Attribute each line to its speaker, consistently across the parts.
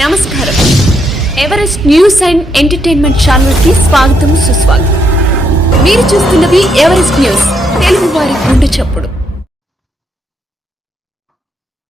Speaker 1: నమస్కారం Everest news and entertainment ఛానల్కి స్వాగతం సుస్వాగతం మీరు చూస్తున్నది ఎవరెస్ట్ న్యూస్ తెలుగు వారి గుండె చప్పుడు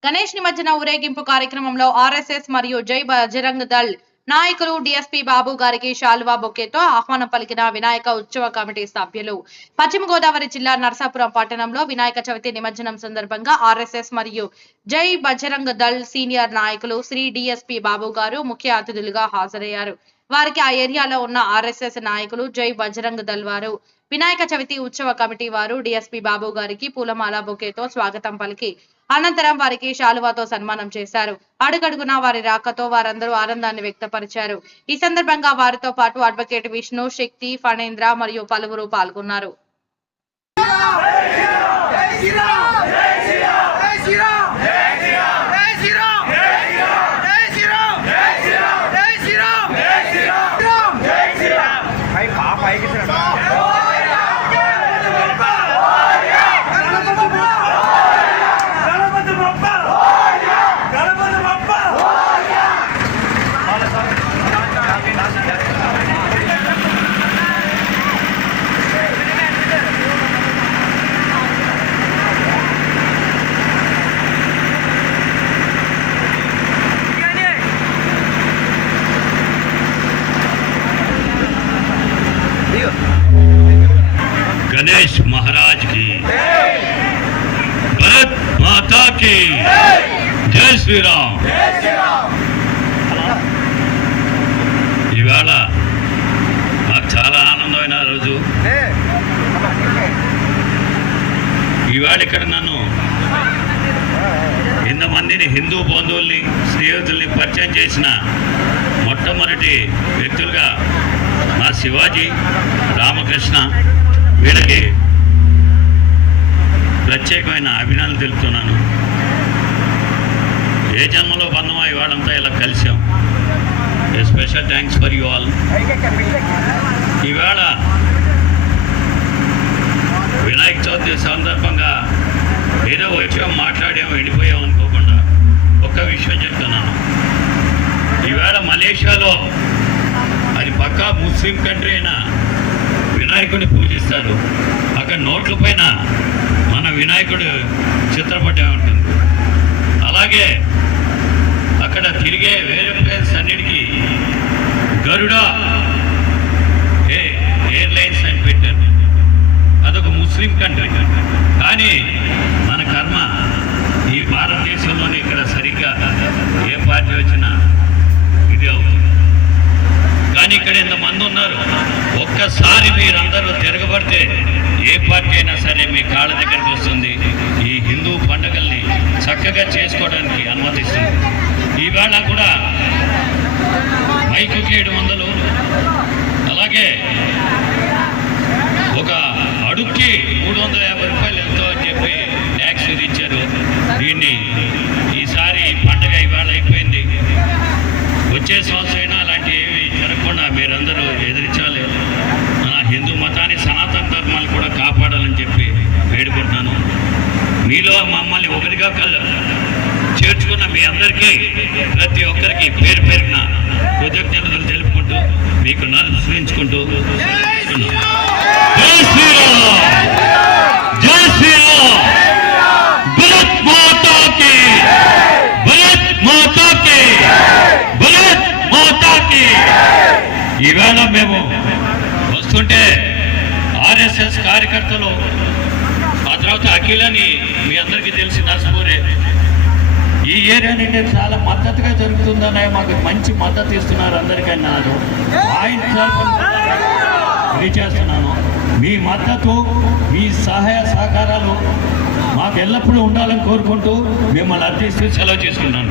Speaker 2: గణేష్ నిమజ్జన ఊరేగింపు కార్యక్రమంలో ఆర్ఎస్ఎస్ మరియు జై బజరంగ్ దళ్ నాయకులు డిఎస్పీ బాబు గారికి శాలువా బొక్కేతో ఆహ్వానం పలికిన వినాయక ఉత్సవ కమిటీ సభ్యులు. పశ్చిమ గోదావరి జిల్లా నరసాపురం పట్టణంలో వినాయక చవితి నిమజ్జనం సందర్భంగా ఆర్ఎస్ఎస్ మరియు జై బజరంగ్ దళ్ సీనియర్ నాయకులు శ్రీ డిఎస్పీ బాబు గారు ముఖ్య అతిథులుగా హాజరయ్యారు. వారికి ఆ ఏరియాలో ఉన్న ఆర్ఎస్ఎస్ నాయకులు జై బజరంగ్ దళ్ వారు వినాయక చవితి ఉత్సవ కమిటీ వారు డిఎస్పి బాబు గారికి పూలమాల బొకేతో స్వాగతం పలికి అనంతరం వారికి శాలువాతో సన్మానం చేశారు. అడుగడుగునా వారి రాకతో వారందరూ ఆనందాన్ని వ్యక్తపరిచారు. ఈ సందర్భంగా వారితో పాటు అడ్వకేట్ విష్ణు శక్తి ఫణేంద్ర మరియు పలువురు పాల్గొన్నారు.
Speaker 3: गणेश महाराज की भरत माता की జై శ్రీరామ్ ఈవేళ నాకు చాలా ఆనందమైన రోజు ఈవేళ ఇక్కడ నన్ను ఇంతమందిని హిందూ బంధువుల్ని స్నేహితుల్ని పరిచయం చేసిన మొట్టమొదటి వ్యక్తులుగా మా శివాజీ రామకృష్ణ వీళ్ళకి ప్రత్యేకమైన అభినందనలు తెలుపుతున్నాను. ఏ జన్మలో బంధమా ఇవాళంతా ఇలా కలిసాం. A special thanks for you all ఈవేళ వినాయక చవితి సందర్భంగా ఏదో వచ్చాం మాట్లాడాం వెళ్ళిపోయాం అనుకోకుండా ఒక్క విషయం చెప్తున్నాను. ఈవేళ మలేషియాలో అది పక్కా ముస్లిం కంట్రీ అయినా వినాయకుడిని పూజిస్తారు అక్కడ నోట్ల పైన మన వినాయకుడు చిత్రపటం ఉంటుంది. అలాగే అక్కడ తిరిగే వేరే ప్లేస్ అన్నిటికీ గరుడ ఏ ఎయిర్లైన్స్ అని పెట్టారు. అదొక ముస్లిం కంట్రీ. కానీ మన కర్మ ఈ భారతదేశంలోనే ఇక్కడ సరిగ్గా ఏ పార్టీ వచ్చినా ఇది అవుతుంది. కానీ ఇక్కడ ఇంతమంది ఉన్నారు. ఒక్కసారి మీరందరూ తిరగబడితే ఏ పార్టీ అయినా సరే మీ కాళ్ళ దగ్గరికి వస్తుంది. ఈ హిందూ పండుగల్ని చక్కగా చేసుకోవడానికి అనుమతిస్తుంది. ఈవేళ కూడా మైకుకి ఏడు వందలు. అలాగే ఒక అడుక్కి మూడు వందల యాభై రూపాయలు ఎంతో అని చెప్పి ట్యాక్స్ విధించారు. దీన్ని మమ్మల్ని చేర్చుకున్న మీ అందరికీ ప్రతి ఒక్కరికి పేరు పేరున కృతజ్ఞతలు తెలుపుకుంటూ మీకు నమస్కరించుకుంటూ జై శ్రీరామ్! జై శ్రీరామ్! భరత్ మాతా కి! భరత్ మాతా కి! భరత్ మాతా కి! ఈవేళ మేము వస్తుంటే ఆర్ఎస్ఎస్ కార్యకర్తలు తర్వాత అఖిలని మీ అందరికీ తెలిసి నర్సపూరే ఈ ఏరియా అంటే చాలా మద్దతుగా జరుగుతుందనే మాకు మంచి మద్దతు ఇస్తున్నారు అందరికీ నాదు ఆయన తెలియచేస్తున్నాను మీ మద్దతు మీ సహాయ సహకారాలు మాకు ఎల్లప్పుడూ ఉండాలని కోరుకుంటూ మిమ్మల్ని అర్థిస్తూ సెలవు చేసుకుంటాను